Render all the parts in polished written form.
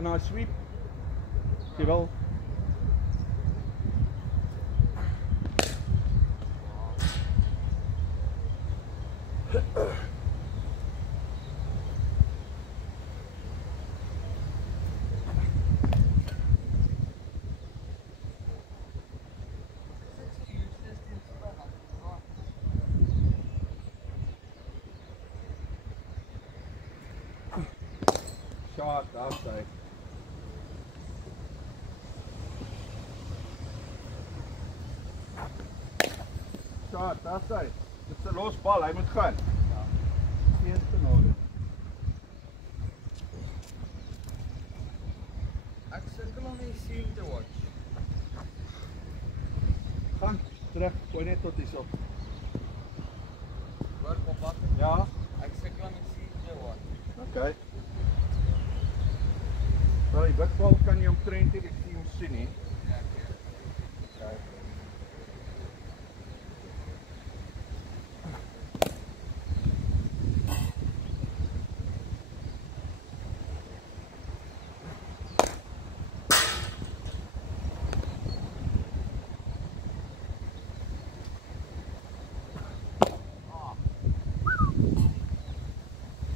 Can I sweep? Jy wil? Shot, daar's hy. Shot, daar's hy. Dit's 'n los bal, hy moet gaan. Ja. Geen genade. Ek sukkel om die scene te watch. Gaan terug, gooi net tot hierso. Hoor, papa. Ja, Ek sukkel om die scene te watch. okay. Wel, die witbal kan jy omtrent nie die team sien nie. Ja, okay. Okay.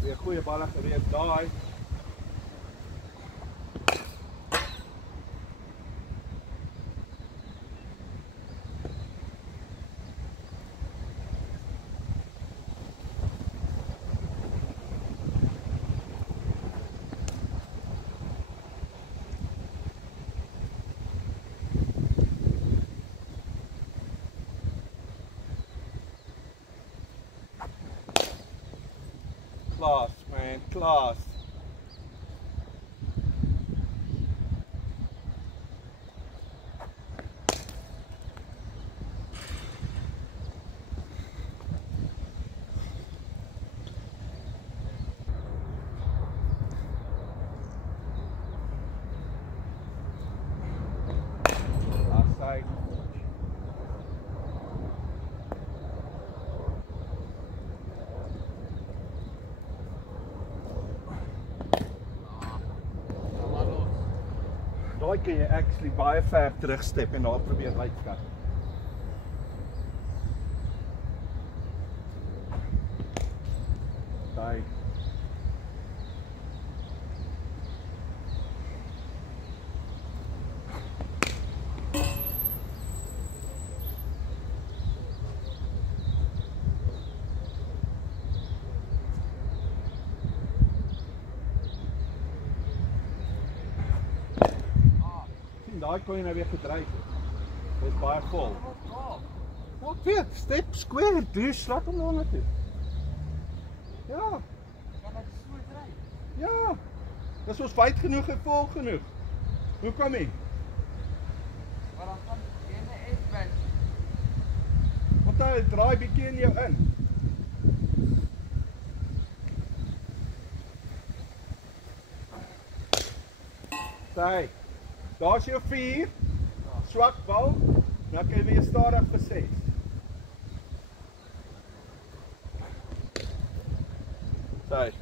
Weer goeie balle gewees daai. Class, man, class. Last side. Daai kan jy actually baie ver terugstep en daar probeer uitkat. Daai. Daai kon jy nou weer gedryf het. Dit is baie vol. Wat weet, step square, dus laat hom onder toe. Ja, Kan ek so dryf? ja. Dis ons wyd genoeg en vol genoeg. Hoe kom jy? Maar dan gaan jy 'n S-band. Want hy draai bietjie in jou in. Daai. Daar's jou 4. Swak bal. Dan kan jy weer stadig vir 6. Daai.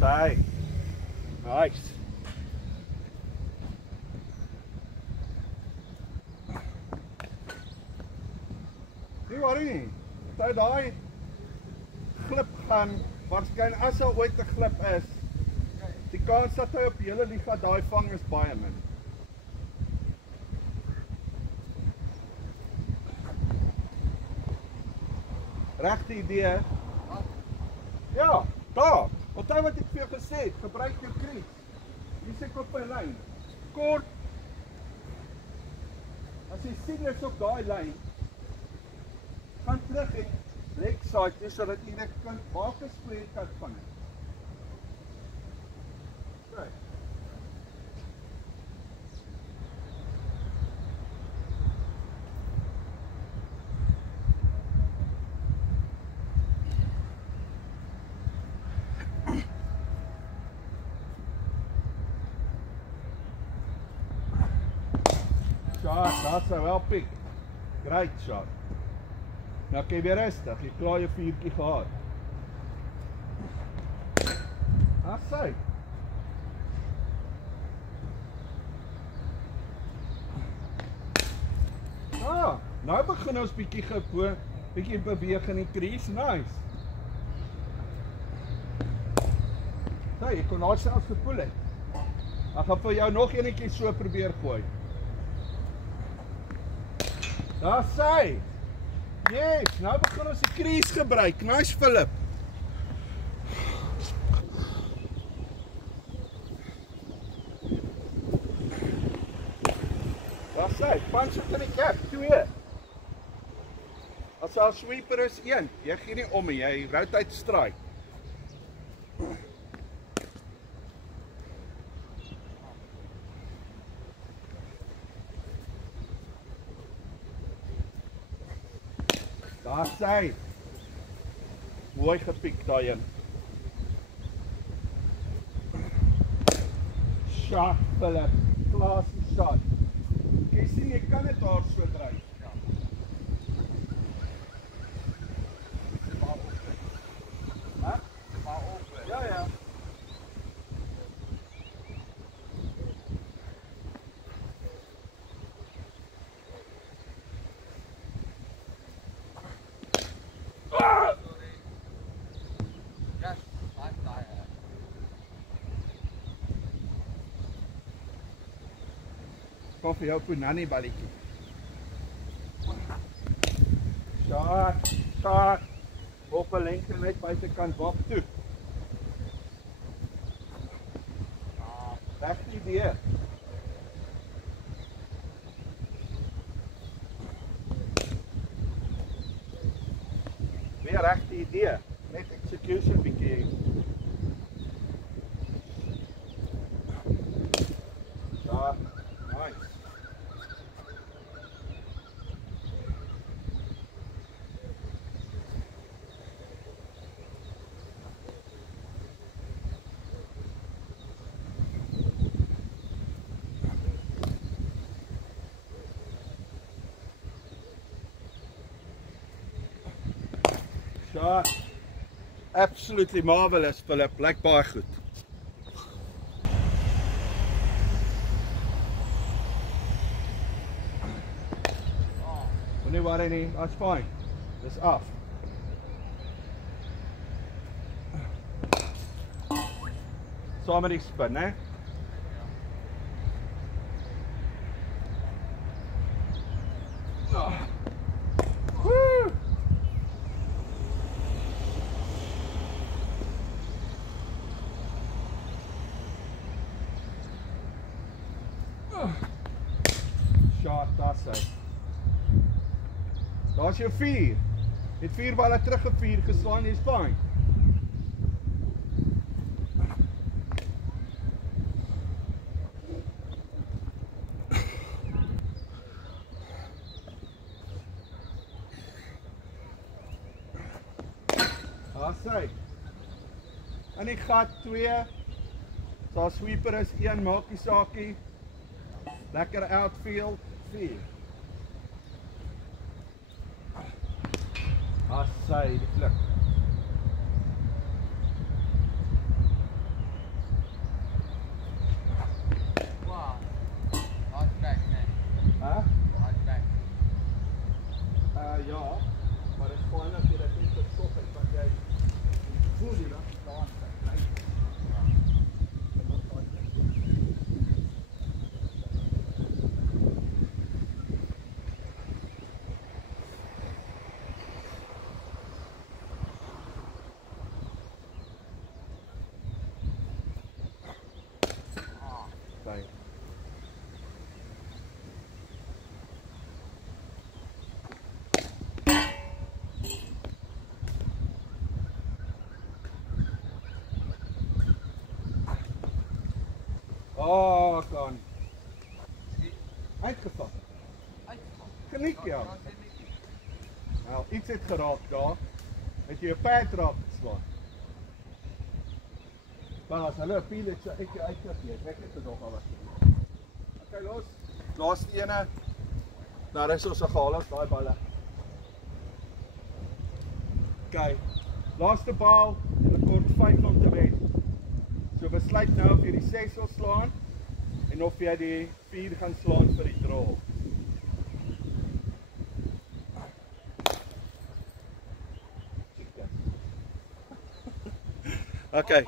Daai. Nice. Nie worry nie. Party daai glip gaan waarskynlik as hy ooit 'n glip is. Die kans dat hy op die hele liga daai vang is baie min. Regte idee. Ja, daar. Onthou wat ek vir jou gesê het, gebruik jou crease. Hier sit op 'n lyn. Kort. As jy sien jy's op daai lyn, gaan terug en leg side toe sodat jy dit kan maak 'n spreekkat van dit. Okay. Shot, that's a well pick. Great shot. Nou kan jy weer rustig, jy klaar jou 4 gehad. Sy. Nou begin ons bietjie beweeg in die crease, nice. Jy kon daar selfs gevoel het. Ek gaan vir jou nog enetjie so probeer gooi. Daar sy. Yes, nou begin ons die crease gebruik. Nice, Philip. Daar sy, punch het in die cap, 2. As al sweeper is 1, jy gee nie om, jy rotate strike. Daar sy. Mooi gepiek daarin. Shot, Philip. Classy shot. Jy sien, jy kan dit daar so dryf. Ja. Ja, ja. Kom vir jou punani balletjie. Shot. Op 'n lengte net buitekant bak toe. Regte idee. Weer regte idee. Net execution bietjie. Shot. Nice. Shot. Absolutely marvelous, Philip. Lyk baie goed. Moenie worry nie, that's fine. Dis af. Saam met die spin, hè? Woo! Shot, that's it. Daar's jou 4. Het 4 balle teruggevier geslaan, jy's fine. Daar's hy. En die gat 2. Daar sweeper is 1, maak die saakie. Lekker outfield 4. Sy, die flik. Wow. Hard back, man. Hæ? Hard back. Ja, maar dit is fijn as jy dit nie gestop het, want jy voel die dag staan. Bye. Oh, kan. Uitgevat. Geniet jou. Nou, iets het geraak daar. Het jy 'n perd raak geslaan. Maar as hulle 'n piel het, so ek jou uitgegee. Ek het dit nog al was. Okay, los. Laaste ene. Nou, dis ons gehaal ons daai balle. Okay. Laaste bal, dit kort 5 om te wen. So besluit nou of jy die 6 wil slaan en of jy die 4 gaan slaan vir die draw. Okay.